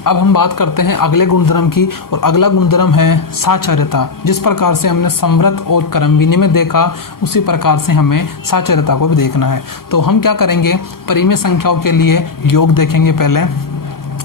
अब हम बात करते हैं अगले गुणधर्म की, और अगला गुणधर्म है साचर्यता। जिस प्रकार से हमने समृत और क्रमविनि में देखा, उसी प्रकार से हमें साचर्यता को भी देखना है। तो हम क्या करेंगे, परिमेय संख्याओं के लिए योग देखेंगे। पहले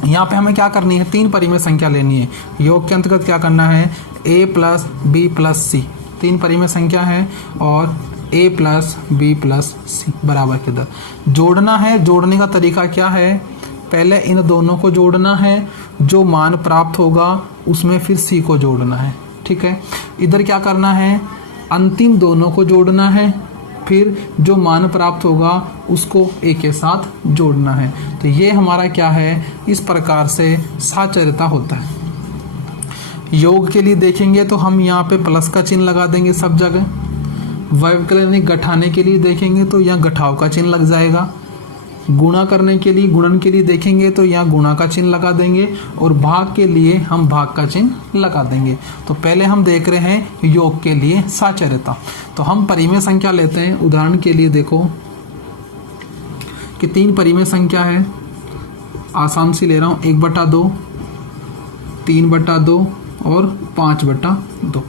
यहाँ पे हमें क्या करनी है, 3 परिमेय संख्या लेनी है। योग के अंतर्गत क्या करना है, a प्लस बी प्लस सी, 3 परिमेय संख्या है, और a प्लस बी प्लस सी बराबर के दर जोड़ना है। जोड़ने का तरीका क्या है, पहले इन दोनों को जोड़ना है, जो मान प्राप्त होगा उसमें फिर c को जोड़ना है। ठीक है, इधर क्या करना है, अंतिम दोनों को जोड़ना है, फिर जो मान प्राप्त होगा उसको a के साथ जोड़ना है। तो ये हमारा क्या है, इस प्रकार से साचर्यता होता है। योग के लिए देखेंगे तो हम यहाँ पे प्लस का चिन्ह लगा देंगे सब जगह। वैकल्पिक यानी गठाने के लिए देखेंगे तो यहाँ गठाव का चिन्ह लग जाएगा। गुणा करने के लिए, गुणन के लिए देखेंगे तो यहाँ गुणा का चिन्ह लगा देंगे, और भाग के लिए हम भाग का चिन्ह लगा देंगे। तो पहले हम देख रहे हैं योग के लिए साचर्यता। तो हम परिमेय संख्या लेते हैं। उदाहरण के लिए देखो कि 3 परिमेय संख्या है, आसान सी ले रहा हूँ, 1/2, 3/2 और 5/2।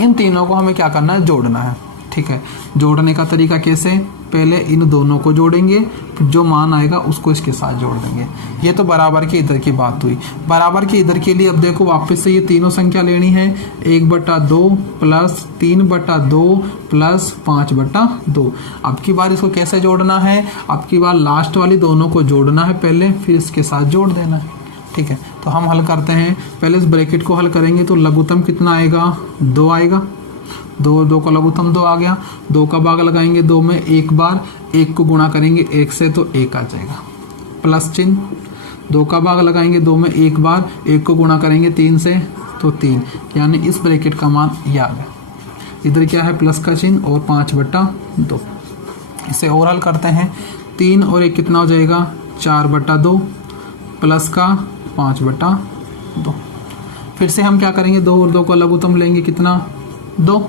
इन तीनों को हमें क्या करना है, जोड़ना है। ठीक है, जोड़ने का तरीका कैसे, पहले इन दोनों को जोड़ेंगे, फिर जो मान आएगा उसको इसके साथ जोड़ देंगे। ये तो बराबर के इधर की बात हुई। बराबर के इधर के लिए अब देखो वापस से ये तीनों संख्या लेनी है, 1/2 प्लस 3/2 प्लस 5/2। अब की बार इसको कैसे जोड़ना है, अब की बार लास्ट वाली दोनों को जोड़ना है पहले, फिर इसके साथ जोड़ देना है। ठीक है, तो हम हल करते हैं। पहले इस ब्रैकेट को हल करेंगे तो लघुत्तम कितना आएगा, 2 आएगा। 2 का लघुत्तम 2 आ गया। 2 का भाग लगाएंगे 2 में एक बार, 1 को गुणा करेंगे 1 से तो 1 आ जाएगा, प्लस चिन्ह। 2 का भाग लगाएंगे 2 में एक बार, 1 को गुणा करेंगे 3 से तो 3, यानी इस ब्रैकेट का मान ये आ गया। इधर क्या है, प्लस का चिन्ह और 5/2। इसे और हल करते हैं। 3 और 1 कितना हो जाएगा, 4/2 प्लस का 5/2। फिर से हम क्या करेंगे, 2 और 2 का लघुत्तम लेंगे, कितना, 2।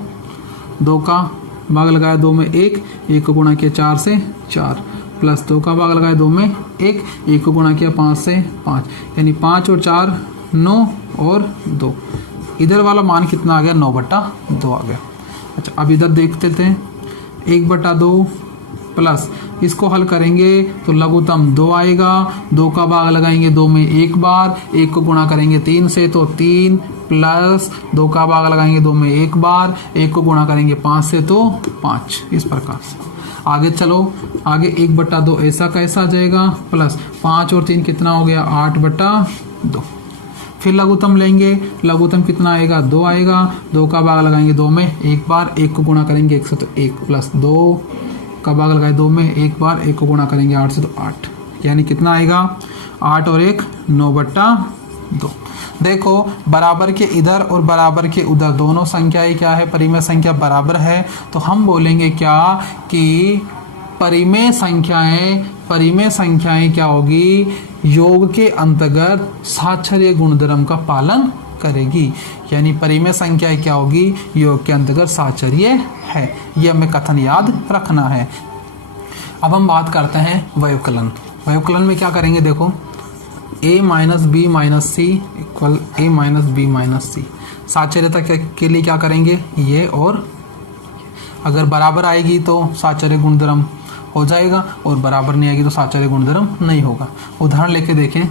2 का भाग लगाया 2 में 1 को गुणा किया 4 से 4, प्लस 2 का भाग लगाया 2 में 1 को गुणा किया 5 से 5, यानी 5 और 4 9 और 2। इधर वाला मान कितना आ गया, 9/2 आ गया। अच्छा, अब इधर देखते थे, 1/2 प्लस इसको हल करेंगे तो लघुत्तम 2 आएगा। 2 का भाग लगाएंगे 2 में एक बार, 1 को गुणा करेंगे 3 से तो 3, प्लस 2 का भाग लगाएंगे 2 में एक बार, 1 को गुणा करेंगे 5 से तो 5। इस प्रकार से आगे चलो, आगे 1/2 ऐसा कैसा आ जाएगा, प्लस 5 और 3 कितना हो गया, 8/2। फिर लघुत्तम लेंगे, लघुत्तम कितना आएगा, 2 आएगा। 2 का भाग लगाएंगे 2 में एक बार, 1 को गुणा करेंगे 1 से तो 1, प्लस 2 का भाग लगाए 2 में एक बार, 1 को गुणा करेंगे 8 से तो 8, यानी कितना आएगा, 8 और 1 9/2। देखो बराबर के इधर और बराबर के उधर दोनों संख्याएं क्या है, परिमेय संख्या बराबर है। तो हम बोलेंगे क्या कि परिमेय संख्याएं क्या होगी, योग के अंतर्गत साचर्य गुणधर्म का पालन करेगी। यानी परिमेय संख्या क्या होगी, योग के अंतर्गत साचर्य है। यह हमें कथन याद रखना है। अब हम बात करते हैं व्युत्कलन। व्युत्कलन में क्या करेंगे, देखो a minus B minus C equal a minus B minus C. साचर्यता के लिए क्या करेंगे, ये और अगर बराबर आएगी तो साचर्य गुणधर्म हो जाएगा, और बराबर नहीं आएगी तो साचर्य गुणधर्म नहीं होगा। उदाहरण लेके देखें।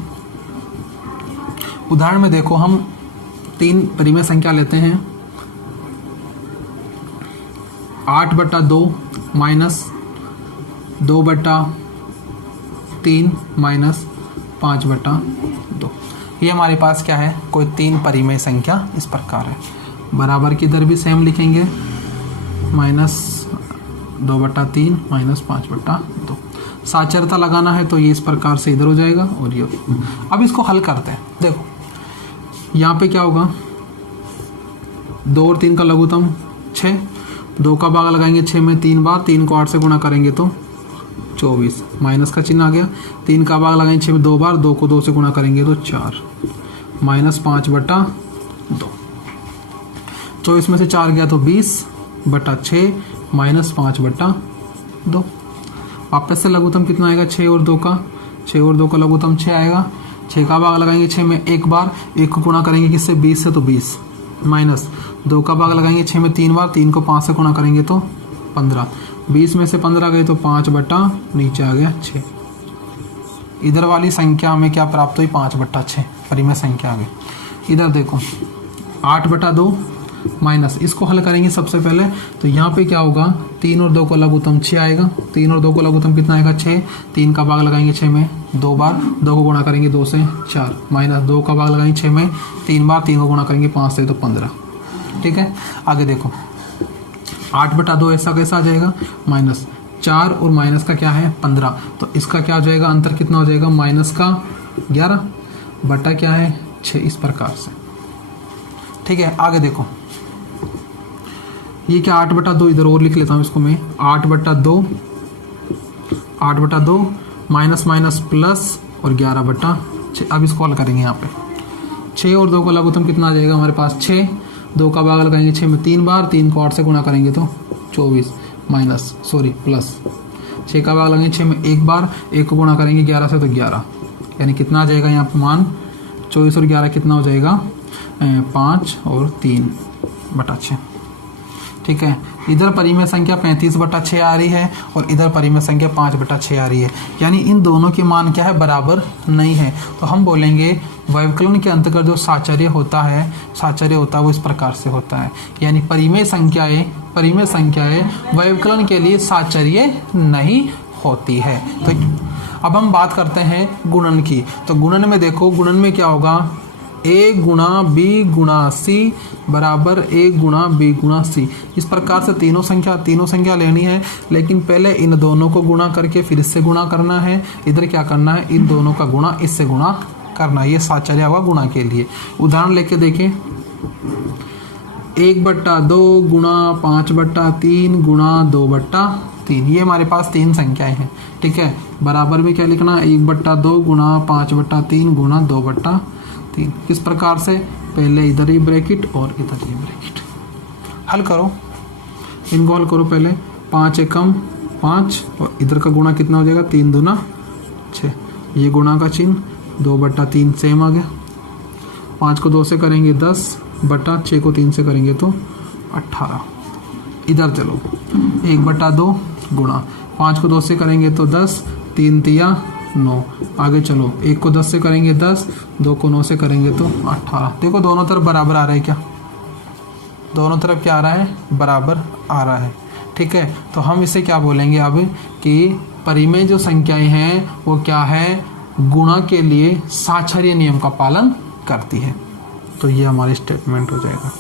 उदाहरण में देखो हम 3 परिमेय संख्या लेते हैं, 8/2 माइनस 2/3 माइनस 5/2। ये हमारे पास क्या है, कोई 3 परिमेय संख्या इस प्रकार है। बराबर की इधर भी सेम लिखेंगे, -2/3 माइनस 5/2। साचर्यता लगाना है तो ये इस प्रकार से इधर हो जाएगा और ये। अब इसको हल करते हैं। देखो यहाँ पे क्या होगा, 2 और 3 का लघुत्तम 6, 2 का भाग लगाएंगे 6 में 3 बार, 3 को 8 से गुणा करेंगे तो 24, माइनस का चिन्ह आ गया। 3 का भाग लगाएंगे 6 में 2 बार, 2 को 2 से गुणा करेंगे तो 4, -5/2। 24 में से 4 गया तो 20/6 -5/2। वापस से लघुत्तम कितना आएगा, 6 और 2 का लघुत्तम 6 आएगा। 6 का भाग लगाएंगे 6 में एक बार, 1 को गुणा करेंगे किससे 20 से तो 20, माइनस 2 का भाग लगाएंगे 6 में 3 बार, 3 को 5 से गुणा करेंगे तो 15, 20 में से 15 गए तो 5 बटा नीचे आ गया 6। इधर वाली संख्या हमें क्या प्राप्त हुई 5 बटा 6, परिमेय संख्या आ गई। इधर देखो 8 बटा 2 माइनस, इसको हल करेंगे सबसे पहले तो यहाँ पे क्या होगा 3 और 2 को लघुत्तम 6 आएगा, 3 और 2 को लघुत्तम कितना आएगा 6, 3 का भाग लगाएंगे 6 में 2 बार, 2 को गुणा करेंगे 2 से 4, माइनस 2 का भाग लगाएंगे 6 में 3 बार, 3 को गुणा करेंगे 5 से तो 15। ठीक है, आगे देखो 8 बटा 2 ऐसा कैसा आ जाएगा, माइनस 4 और माइनस का क्या है 15, तो इसका क्या हो जाएगा अंतर कितना हो जाएगा माइनस का 11 बटा क्या है 6, इस प्रकार से। ठीक है, आगे देखो ये क्या 8 बटा 2, इधर और लिख लेता हूँ इसको मैं, 8 बटा 2 माइनस माइनस प्लस और 11 बटा 6। अब इसको हल करेंगे यहाँ पे 6 और 2 का लघुत्तम कितना आ जाएगा हमारे पास 6, 2 का भाग लगाएंगे 6 में 3 बार, 3 को 8 से गुणा करेंगे तो 24 माइनस प्लस 6 का भाग लगाएंगे 6 में एक बार, 1 को गुणा करेंगे 11 से तो 11, यानी कितना आ जाएगा यहाँ पे मान 24 और 11 कितना हो जाएगा 5 और 3 बटा 6। ठीक है, इधर परिमेय संख्या 35 बटा 6 आ रही है और इधर परिमेय संख्या 5 बटा 6 आ रही है, यानी इन दोनों के मान क्या है बराबर नहीं है। तो हम बोलेंगे व्यवकलन के अंतर्गत जो साचर्य होता है वो इस प्रकार से होता है, यानी परिमेय संख्याएं व्यवकलन के लिए साचर्य नहीं होती है। तो अब हम बात करते हैं गुणन की। तो गुणन में देखो, गुणन में क्या होगा a गुणा b गुणा c बराबर a गुणा b गुणा c। इस प्रकार से तीनों संख्या लेनी है, लेकिन पहले इन दोनों को गुणा करके फिर इससे गुणा करना है। इधर क्या करना है, इन दोनों का गुणा इससे गुणा करना है। ये साचर्य होगा गुणा के लिए। उदाहरण लेके देखें 1 बट्टा 2 गुणा 5 बट्टा 3 गुणा 2 बट्टा 3। ये हमारे पास 3 संख्याएं हैं। ठीक है, बराबर में क्या लिखना 1 बट्टा 2 गुणा 5 बट्टा 3 गुणा 2 बट्टा 3। किस प्रकार से, पहले इधर ही ब्रैकेट और इधर ही ब्रैकेट। हल करो, इनको हल करो। पहले 5 एकम 5 और इधर का गुणा कितना हो जाएगा 3 दूना 6। ये गुणा का चिन्ह 2 बट्टा 3 सेम आ गया। 5 को 2 से करेंगे 10 बट्टा 6 को 3 से करेंगे तो 18। इधर चलो 1 बट्टा 2 गुणा 5 को 2 से करेंगे तो 10, 3 तिया 9। आगे चलो 1 को 10 से करेंगे 10, 2 को 9 से करेंगे तो 18। देखो दोनों तरफ बराबर आ रहा है क्या, दोनों तरफ क्या आ रहा है बराबर आ रहा है। ठीक है, तो हम इसे क्या बोलेंगे अब कि परिमेय जो संख्याएं हैं वो क्या है गुणा के लिए साचर्य नियम का पालन करती है। तो ये हमारी स्टेटमेंट हो जाएगा।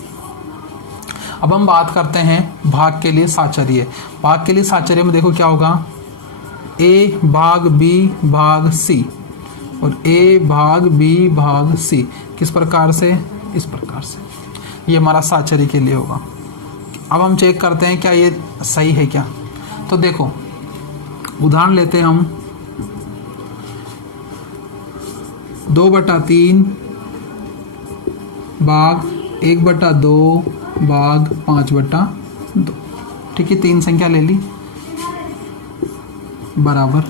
अब हम बात करते हैं भाग के लिए साचर्य। भाग के लिए साचर्य में देखो क्या होगा, a भाग b भाग c और a भाग b भाग c। किस प्रकार से, इस प्रकार से। ये हमारा साचर्य के लिए होगा। अब हम चेक करते हैं क्या ये सही है क्या। तो देखो उदाहरण लेते हैं हम 2 बटा 3 भाग 1 बटा 2 भाग 5 बटा 2। ठीक है, 3 संख्या ले ली बराबर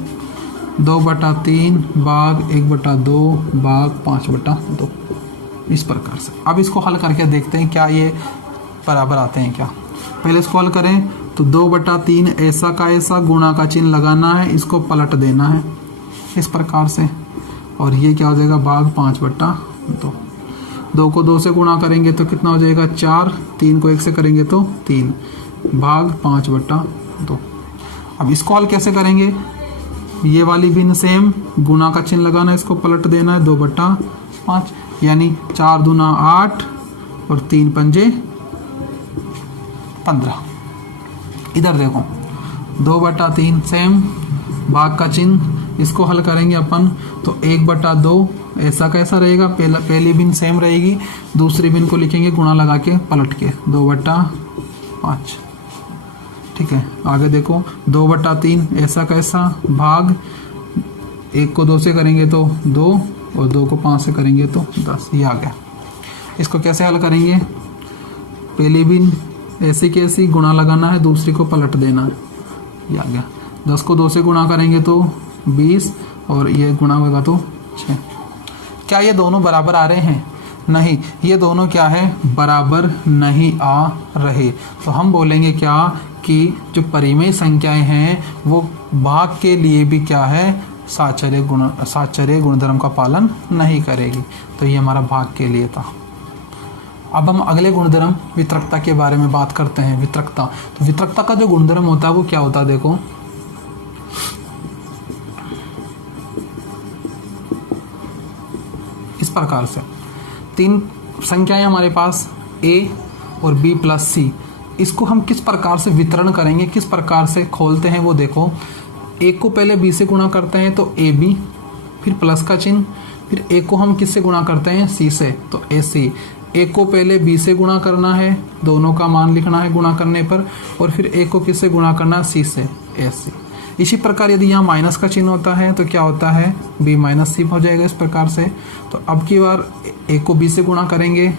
2 बटा 3 भाग 1 बटा 2 भाग 5 बटा 2। इस प्रकार से। अब इसको हल करके देखते हैं क्या ये बराबर आते हैं क्या। पहले इसको हल करें तो 2 बटा 3 ऐसा का ऐसा गुणा का चिन्ह लगाना है, इसको पलट देना है इस प्रकार से। और ये क्या हो जाएगा भाग 5 बटा 2। 2 को 2 से गुणा करेंगे तो कितना हो जाएगा 4, 3 को 1 से करेंगे तो 3 भाग 5 बटा 2। अब इसको हल कैसे करेंगे, ये वाली भी सेम गुणा का चिन्ह लगाना है, इसको पलट देना है 2 बटा 5, यानी 4 दूना 8 और 3 पंजे 15। इधर देखो 2 बटा 3 सेम भाग का चिन्ह, इसको हल करेंगे अपन तो 1 बटा 2 ऐसा कैसा रहेगा, पहली बिन सेम रहेगी, दूसरी बिन को लिखेंगे गुणा लगा के पलट के 2 बटा 5। ठीक है, आगे देखो 2 बटा 3 ऐसा कैसा भाग 1 को 2 से करेंगे तो 2 और 2 को 5 से करेंगे तो 10। ये आ गया। इसको कैसे हल करेंगे, पहली बिन ऐसी कैसी गुणा लगाना है, दूसरी को पलट देना है। ये आ गया। 10 को 2 से गुणा करेंगे तो 20 और ये गुणा होगा तो 6। क्या ये दोनों बराबर आ रहे हैं? नहीं, ये दोनों क्या है, बराबर नहीं आ रहे। तो हम बोलेंगे क्या कि जो परिमेय संख्याएं हैं वो भाग के लिए भी क्या है, साचर्य गुणधर्म का पालन नहीं करेगी। तो ये हमारा भाग के लिए था। अब हम अगले गुणधर्म वितरकता के बारे में बात करते हैं। वितरकता, तो वितरकता का जो गुणधर्म होता है वो क्या होता है, देखो इस प्रकार से तीन संख्याएं हमारे पास a और b प्लस c, इसको हम किस प्रकार से वितरण करेंगे, किस प्रकार से खोलते हैं वो देखो। a को पहले b से गुणा करते हैं तो ab, फिर प्लस का चिन्ह, फिर a को हम किससे गुणा करते हैं, c से, तो ac। a को पहले b से गुणा करना है, दोनों का मान लिखना है गुणा करने पर, और फिर a को किससे गुणा करना है, c से, ac। इसी प्रकार यदि यहाँ माइनस का चिन्ह होता है तो क्या होता है, b माइनस c हो जाएगा इस प्रकार से। तो अब की बार a को b से गुणा करेंगे,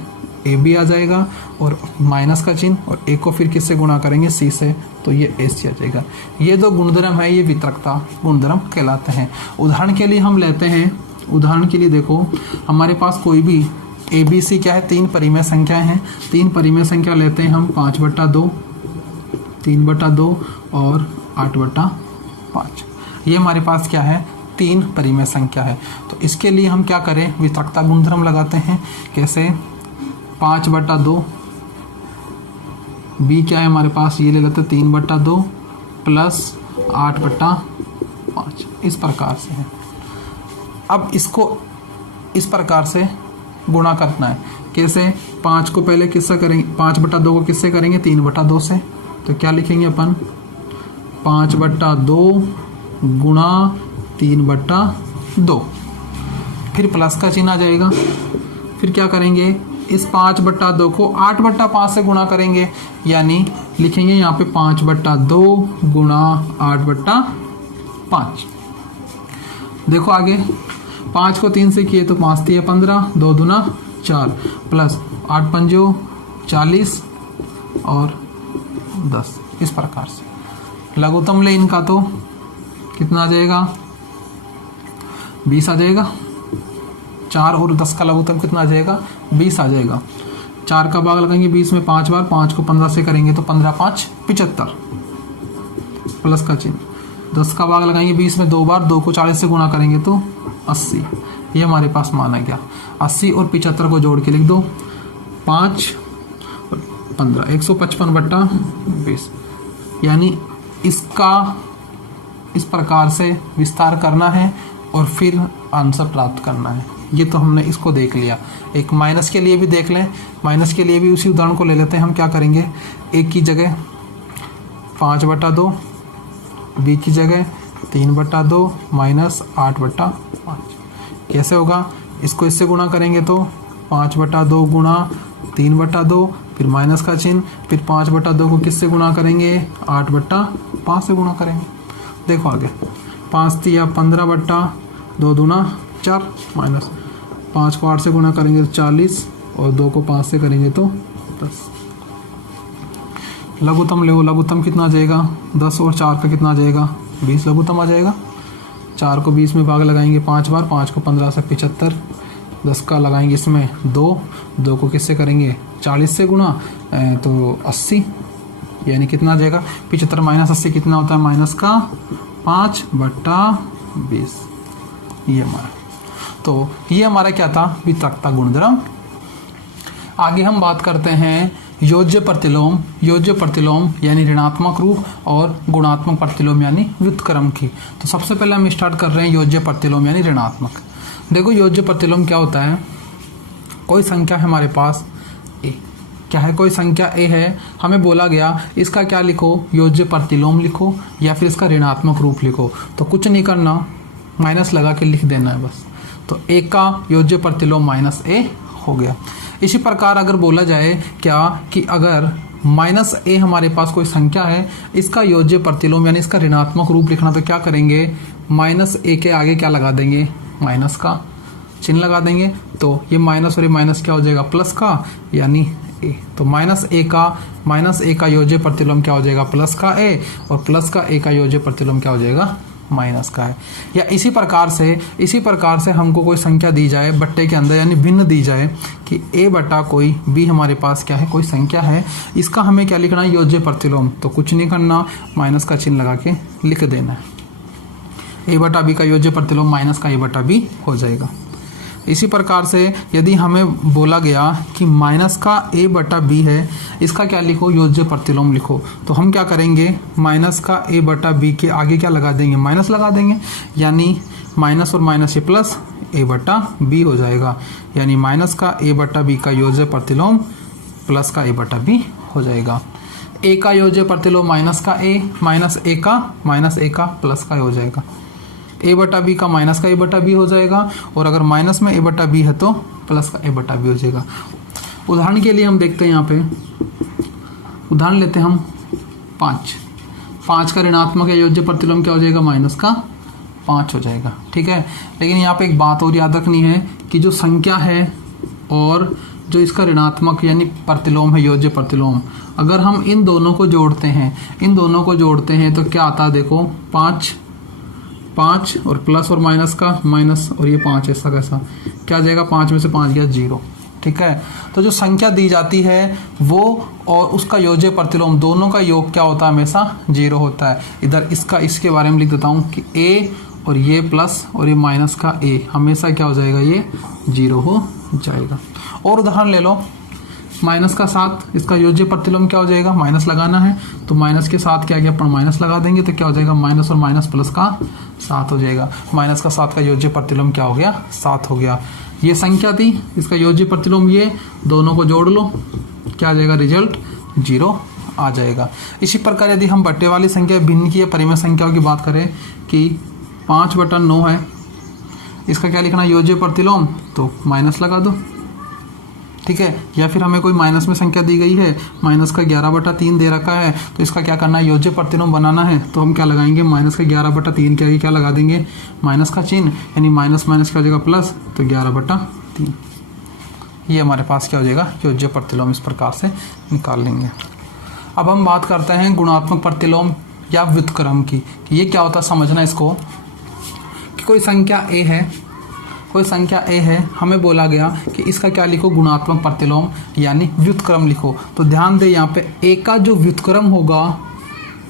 a b आ जाएगा, और माइनस का चिन्ह, और a को फिर किससे गुणा करेंगे, c से, तो ये ac आ जाएगा। ये दो गुणधर्म है, ये वितरकता गुणधर्म कहलाते हैं। उदाहरण के लिए हम लेते हैं, उदाहरण के लिए देखो हमारे पास कोई भी a b c क्या है, तीन परिमेय संख्याएं हैं। तीन परिमेय संख्या लेते हैं हम 5/2, 3/2 और 8/5। ये हमारे पास क्या है, तीन परिमेय संख्या है। तो इसके लिए हम क्या करें, वितरकता गुणधर्म लगाते हैं। कैसे, 5/2, b क्या है हमारे पास, ये ले लेते हैं 3/2 प्लस 8/5, इस प्रकार से है। अब इसको इस प्रकार से गुणा करना है। कैसे, 5 को पहले किससे करेंगे, 5/2 को किससे करेंगे, 3/2 से। तो क्या लिखेंगे अपन, 5/2 गुणा 3/2, फिर प्लस का चिन्ह आ जाएगा। फिर क्या करेंगे, इस 5/2 को 8/5 से गुणा करेंगे, यानी लिखेंगे यहाँ पे 5/2 गुणा 8/5। देखो आगे, 5 को 3 से किए तो 5 3 15, 2 दूना 4, प्लस 8 पंजो 40 और 10, इस प्रकार से। लघुत्तम ले इनका तो कितना आ जाएगा, 20 आ जाएगा। 4 और 10 का लघुत्तम कितना आ जाएगा, 20 आ जाएगा। 4 का भाग लगाएंगे 20 में 5 बार, 5 को 15 से करेंगे तो 15 5 75, प्लस का चिन्ह। 10 का भाग लगाएंगे 20 में 2 बार, 2 को 40 से गुणा करेंगे तो 80। ये हमारे पास मान आ गया। 80 और 75 को जोड़ के लिख दो, 5 और 15, 155/20। यानी इसका इस प्रकार से विस्तार करना है और फिर आंसर प्राप्त करना है। ये तो हमने इसको देख लिया। एक माइनस के लिए भी देख लें, माइनस के लिए भी उसी उदाहरण को ले लेते हैं। हम क्या करेंगे, एक की जगह 5/2, बी की जगह 3/2 माइनस 8/5। कैसे होगा, इसको इससे गुणा करेंगे तो 5/2 गुणा 3/2, फिर माइनस का चिन्ह, फिर 5/2 को किससे गुणा करेंगे, 8/5 से गुणा करेंगे। देखो आगे, 5 3 15/2 दूना 4, माइनस 5 को 8 से गुणा करेंगे तो 40, और 2 को 5 से करेंगे तो 10। लघुत्तम ले, लघुत्तम कितना आ जाएगा, 10 और 4 का कितना आ जाएगा, 20 लघुत्तम आ जाएगा। 4 को 20 में भाग लगाएंगे 5 बार, 5 को 15 से 75, 10 का लगाएंगे इसमें 2 को किससे करेंगे, 40 से गुणा तो 80, यानी कितना आ जाएगा, 75 माइनस 80 कितना होता है, माइनस का 5/20। ये हमारा, तो ये हमारा क्या था, वितरकता गुणधर्म। आगे हम बात करते हैं योज्य प्रतिलोम। योज्य प्रतिलोम यानी ऋणात्मक रूप, और गुणात्मक प्रतिलोम यानी व्युत्क्रम की। तो सबसे पहले हम स्टार्ट कर रहे हैं योज्य प्रतिलोम यानी ऋणात्मक। देखो योज्य प्रतिलोम क्या होता है, कोई संख्या है हमारे पास a, क्या है, कोई संख्या a है, हमें बोला गया इसका क्या लिखो, योज्य प्रतिलोम लिखो या फिर इसका ऋणात्मक रूप लिखो। तो कुछ नहीं करना, माइनस लगा के लिख देना है बस। तो a का योज्य प्रतिलोम -a हो गया। इसी प्रकार अगर बोला जाए क्या कि अगर -a हमारे पास कोई संख्या है, इसका योज्य प्रतिलोम यानी इसका ऋणात्मक रूप लिखना, तो क्या करेंगे, -a के आगे क्या लगा देंगे, माइनस का चिन्ह लगा देंगे। तो ये माइनस और ये माइनस क्या हो जाएगा, प्लस का, यानी a। तो -a का योज्य प्रतिलोम क्या हो जाएगा, प्लस का a, और प्लस का a का योज्य प्रतिलोम क्या हो जाएगा, माइनस का है। या इसी प्रकार से हमको कोई संख्या दी जाए बट्टे के अंदर, यानी भिन्न दी जाए कि a बटा कोई b हमारे पास क्या है, कोई संख्या है, इसका हमें क्या लिखना है, योज्य प्रतिलोम। तो कुछ नहीं करना, माइनस का चिन्ह लगा के लिख देना है। a बटा b का योज्य प्रतिलोम माइनस का a बटा b हो जाएगा। इसी प्रकार से यदि हमें बोला गया कि माइनस का a बटा b है, इसका क्या लिखो, योज्य प्रतिलोम लिखो। तो हम क्या करेंगे, माइनस का a बटा b के आगे क्या लगा देंगे, माइनस लगा देंगे, यानी माइनस और माइनस से प्लस a बटा b हो जाएगा। यानी माइनस का a बटा b का योज्य प्रतिलोम प्लस का a बटा b हो जाएगा। a का योज्य प्रतिलोम माइनस का a, माइनस a का प्लस का हो जाएगा। a बटा b का माइनस का a बटा b हो जाएगा, और अगर माइनस में a बटा b है तो प्लस का a बटा b हो जाएगा। उदाहरण के लिए हम देखते हैं, यहाँ पे उदाहरण लेते हैं हम 5 का ऋणात्मक या योज्य प्रतिलोम क्या हो जाएगा, माइनस का 5 हो जाएगा। ठीक है, लेकिन यहाँ पे एक बात और याद रखनी है कि जो संख्या है और जो इसका ऋणात्मक यानी प्रतिलोम है, योज्य प्रतिलोम, अगर हम इन दोनों को जोड़ते हैं तो क्या आता है, देखो 5 और प्लस और माइनस का माइनस, और ये 5 ऐसा कैसा क्या जाएगा, 5 में से 5 गया 0। ठीक है, तो जो संख्या दी जाती है वो और उसका योज्य प्रतिलोम दोनों का योग क्या होता है, हमेशा 0 होता है। इधर इसके बारे में लिख देता हूँ कि a और ये प्लस और ये माइनस का a हमेशा क्या हो जाएगा, ये 0 हो जाएगा। और उदाहरण ले लो, माइनस का 7, इसका योज्य प्रतिलोम क्या हो जाएगा, माइनस लगाना है, तो माइनस के साथ क्या अपन माइनस लगा देंगे, तो क्या हो जाएगा, माइनस और माइनस प्लस का 7 हो जाएगा। माइनस का 7 का योज्य प्रतिलोम क्या हो गया, 7 हो गया। ये संख्या थी, इसका योज्य प्रतिलोम ये, दोनों को जोड़ लो, क्या आ जाएगा, रिजल्ट 0 आ जाएगा। इसी प्रकार यदि हम बट्टे वाली संख्या भिन्न की या परिमेय संख्याओं की बात करें कि 5 बटा 9 है, इसका क्या लिखना, योज्य प्रतिलोम, तो माइनस लगा दो। ठीक है, या फिर हमें कोई माइनस में संख्या दी गई है, माइनस का 11 बटा 3 दे रखा है, तो इसका क्या करना है, योज्य प्रतिलोम बनाना है, तो हम क्या लगाएंगे, माइनस का 11 बटा 3 के आगे क्या लगा देंगे, माइनस का चिन्ह, यानी माइनस माइनस क्या हो जाएगा, प्लस, तो 11 बटा 3। ये हमारे पास क्या हो जाएगा, योज्य प्रतिलोम। इस प्रकार से निकाल लेंगे। अब हम बात करते हैं गुणात्मक प्रतिलोम या व्युत्क्रम की, कि ये क्या होता है, समझना इसको। कि कोई संख्या a है, हमें बोला गया कि इसका क्या लिखो, गुणात्मक प्रतिलोम यानी व्युत्क्रम लिखो। तो ध्यान दे, यहाँ पे a का जो व्युत्क्रम होगा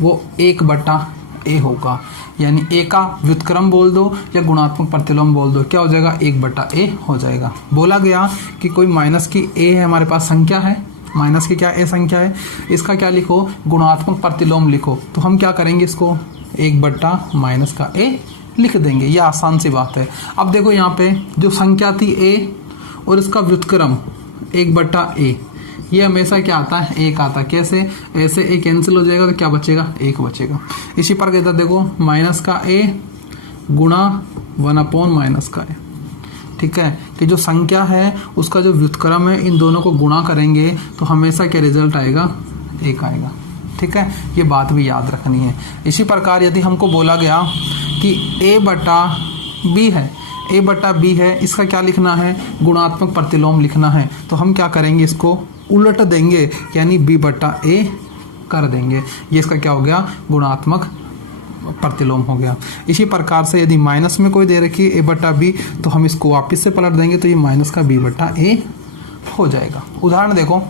वो 1 बटा a होगा, यानी a का व्युत्क्रम बोल दो या गुणात्मक प्रतिलोम बोल दो, क्या हो जाएगा, 1 बटा a हो जाएगा। बोला गया कि कोई माइनस की a है, हमारे पास संख्या है, माइनस की क्या a संख्या है, इसका क्या लिखो, गुणात्मक प्रतिलोम लिखो। तो हम क्या करेंगे, इसको 1 बटा माइनस का a लिख देंगे। ये आसान सी बात है। अब देखो यहाँ पे जो संख्या थी a और इसका व्युत्क्रम 1 बटा a, ये हमेशा क्या आता है, 1 आता है। कैसे, ऐसे a कैंसिल हो जाएगा तो क्या बचेगा, 1 बचेगा। इसी पर इधर देखो, माइनस का a गुणा 1 माइनस का a। ठीक है, कि जो संख्या है उसका जो व्युत्क्रम है, इन दोनों को गुणा करेंगे तो हमेशा क्या रिजल्ट आएगा, 1 आएगा। ठीक है, ये बात भी याद रखनी है। इसी प्रकार यदि हमको बोला गया कि a बटा b है, इसका क्या लिखना है, गुणात्मक प्रतिलोम लिखना है, तो हम क्या करेंगे, इसको उलट देंगे, यानी b बटा a कर देंगे। ये इसका क्या हो गया, गुणात्मक प्रतिलोम हो गया। इसी प्रकार से यदि माइनस में कोई दे रखी है a बटा b, तो हम इसको वापस से पलट देंगे, तो ये माइनस का b बटा a हो जाएगा। उदाहरण देखो,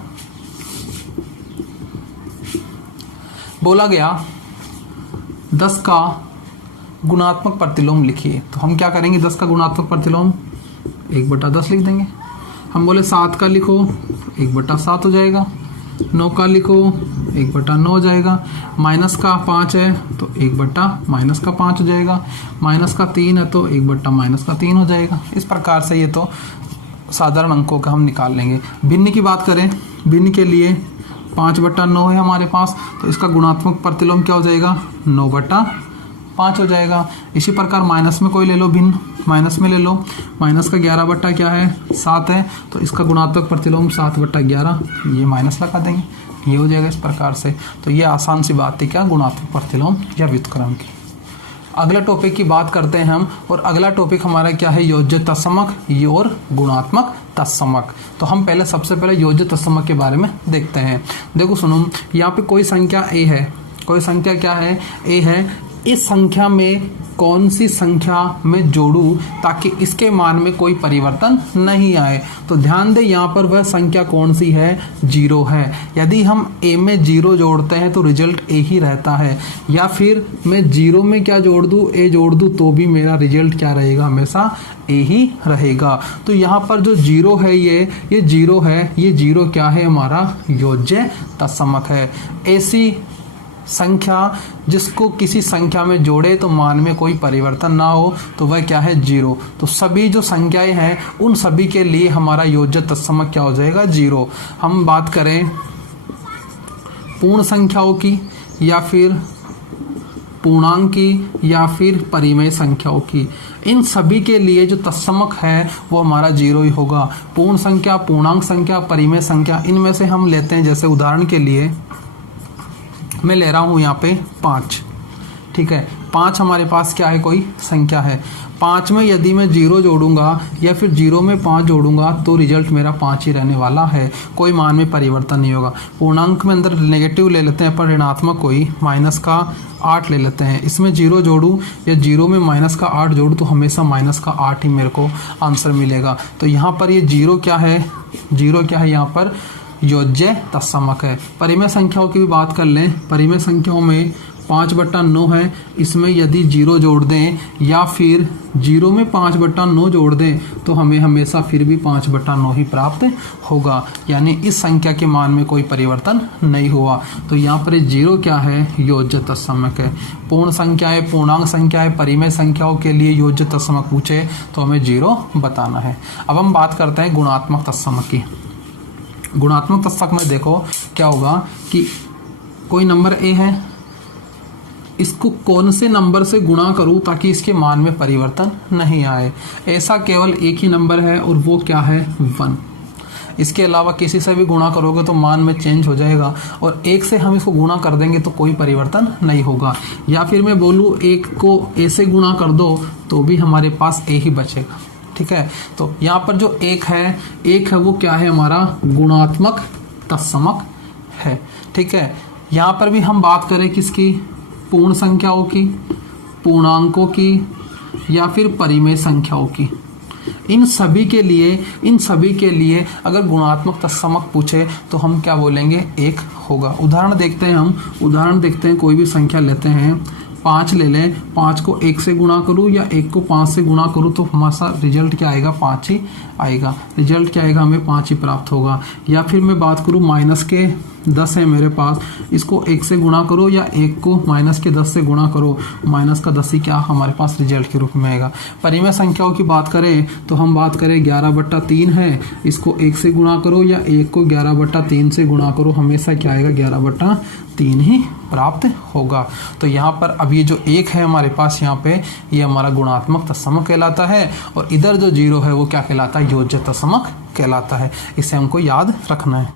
बोला गया 10 का गुणात्मक प्रतिलोम लिखिए। तो हम क्या करेंगे, 10 का गुणात्मक प्रतिलोम 1 बटा 10 लिख देंगे। हम बोले 7 का लिखो, 1 बटा 7 हो जाएगा। 9 का लिखो, 1 बटा 9 हो जाएगा। माइनस का 5 है तो 1 बटा माइनस का 5 हो जाएगा। माइनस का 3 है तो 1 बटा माइनस का 3 हो जाएगा। इस प्रकार से ये तो साधारण अंकों का हम निकाल लेंगे। भिन्न की बात करें, भिन्न के लिए 5 बटा 9 है हमारे पास, तो इसका गुणात्मक प्रतिलोम क्या हो जाएगा, 9 बटा 5 हो जाएगा। इसी प्रकार माइनस में कोई ले लो, भिन्न माइनस में ले लो, माइनस का 11 बटा क्या है, 7 है, तो इसका गुणात्मक प्रतिलोम 7 बटा 11, ये माइनस लगा देंगे, ये हो जाएगा इस प्रकार से। तो ये आसान सी बात है, क्या, गुणात्मक प्रतिलोम या व्युत्क्रम की। अगला टॉपिक की बात करते हैं हम, और अगला टॉपिक हमारा क्या है, योज्य तत्समक और गुणात्मक तत्समक। तो हम पहले सबसे पहले योज्य तत्समक के बारे में देखते हैं। देखो सुनो, यहाँ पे कोई संख्या a है, कोई संख्या क्या है, a है, इस संख्या में कौन सी संख्या में जोड़ूं ताकि इसके मान में कोई परिवर्तन नहीं आए। तो ध्यान दें यहाँ पर वह संख्या कौन सी है, 0 है। यदि हम a में 0 जोड़ते हैं तो रिजल्ट a ही रहता है, या फिर मैं 0 में क्या जोड़ दूं, a जोड़ दूं तो भी मेरा रिजल्ट क्या रहेगा, हमेशा a ही रहेगा। तो यहाँ पर जो 0 है ये 0 है, ये 0 क्या है, हमारा योज्य तत्समक है। ऐसी संख्या जिसको किसी संख्या में जोड़े तो मान में कोई परिवर्तन ना हो तो वह क्या है, 0। तो सभी जो संख्याएं हैं उन सभी के लिए हमारा योज्य तत्समक क्या हो जाएगा, 0। हम बात करें पूर्ण संख्याओं की या फिर पूर्णांक की या फिर परिमेय संख्याओं की, इन सभी के लिए जो तत्समक है वो हमारा 0 ही होगा। पूर्ण संख्या, पूर्णांक संख्या, परिमेय संख्या, इनमें से हम लेते हैं, जैसे उदाहरण के लिए मैं ले रहा हूं यहाँ पे 5, ठीक है। 5 हमारे पास क्या है, कोई संख्या है। 5 में यदि मैं 0 जोड़ूंगा या फिर 0 में 5 जोड़ूंगा तो रिजल्ट मेरा 5 ही रहने वाला है, कोई मान में परिवर्तन नहीं होगा। पूर्णांक में अंदर नेगेटिव ले लेते हैं, पर ऋणात्मक कोई माइनस का 8 ले लेते हैं। इसमें 0 जोड़ूं या 0 में माइनस का 8 जोड़ूं तो हमेशा माइनस का 8 ही मेरे को आंसर मिलेगा। तो यहाँ पर ये 0 क्या है, 0 क्या है, यहाँ पर योज्य तत्समक है। परिमेय संख्याओं की भी बात कर लें। परिमेय संख्याओं में 5/9 है, इसमें यदि 0 जोड़ दें या फिर 0 में 5/9 जोड़ दें तो हमें हमेशा फिर भी 5/9 ही प्राप्त होगा, यानी इस संख्या के मान में कोई परिवर्तन नहीं हुआ। तो यहाँ पर 0 क्या है, योज्य तत्समक है। पूर्ण संख्याएं, पूर्णांक संख्याएं, परिमेय संख्याओं के लिए योज्य तत्समक पूछे तो हमें 0 बताना है। अब हम बात करते हैं गुणात्मक तत्समक की। गुणात्मक तत्समक में देखो क्या होगा कि कोई नंबर a है, इसको कौन से नंबर से गुणा करूं ताकि इसके मान में परिवर्तन नहीं आए। ऐसा केवल एक ही नंबर है और वो क्या है, 1। इसके अलावा किसी से भी गुणा करोगे तो मान में चेंज हो जाएगा, और 1 से हम इसको गुणा कर देंगे तो कोई परिवर्तन नहीं होगा। या फिर मैं बोलूँ 1 को a से गुणा कर दो तो भी हमारे पास a ही बचेगा, ठीक है। तो यहाँ पर जो 1 है वो क्या है, हमारा गुणात्मक तत्समक है, ठीक है। यहाँ पर भी हम बात करें किसकी, पूर्ण संख्याओं की, पूर्णांकों की या फिर परिमेय संख्याओं की, इन सभी के लिए अगर गुणात्मक तत्समक पूछे तो हम क्या बोलेंगे, 1 होगा। उदाहरण देखते हैं, कोई भी संख्या लेते हैं, 5 ले लें। 5 को 1 से गुणा करूं या 1 को 5 से गुणा करूं तो हमारा रिजल्ट क्या आएगा, 5 ही आएगा। रिजल्ट क्या आएगा, हमें 5 ही प्राप्त होगा। या फिर मैं बात करूं माइनस के 10 है मेरे पास, इसको 1 से गुणा करो या 1 को माइनस के 10 से गुणा करो, माइनस का 10 ही क्या हमारे पास रिजल्ट के रूप में आएगा। परिमेय संख्याओं की बात करें तो हम बात करें 11/3 है, इसको 1 से गुणा करो या 1 को 11/3 से गुणा करो, हमेशा क्या आएगा, 11/3 ही प्राप्त होगा। तो यहाँ पर अब ये जो 1 है हमारे पास यहाँ पे, ये हमारा गुणात्मक तत्समक कहलाता है, और इधर जो 0 है वो क्या कहलाता है, योज्य तत्समक कहलाता है। इसे हमको याद रखना है।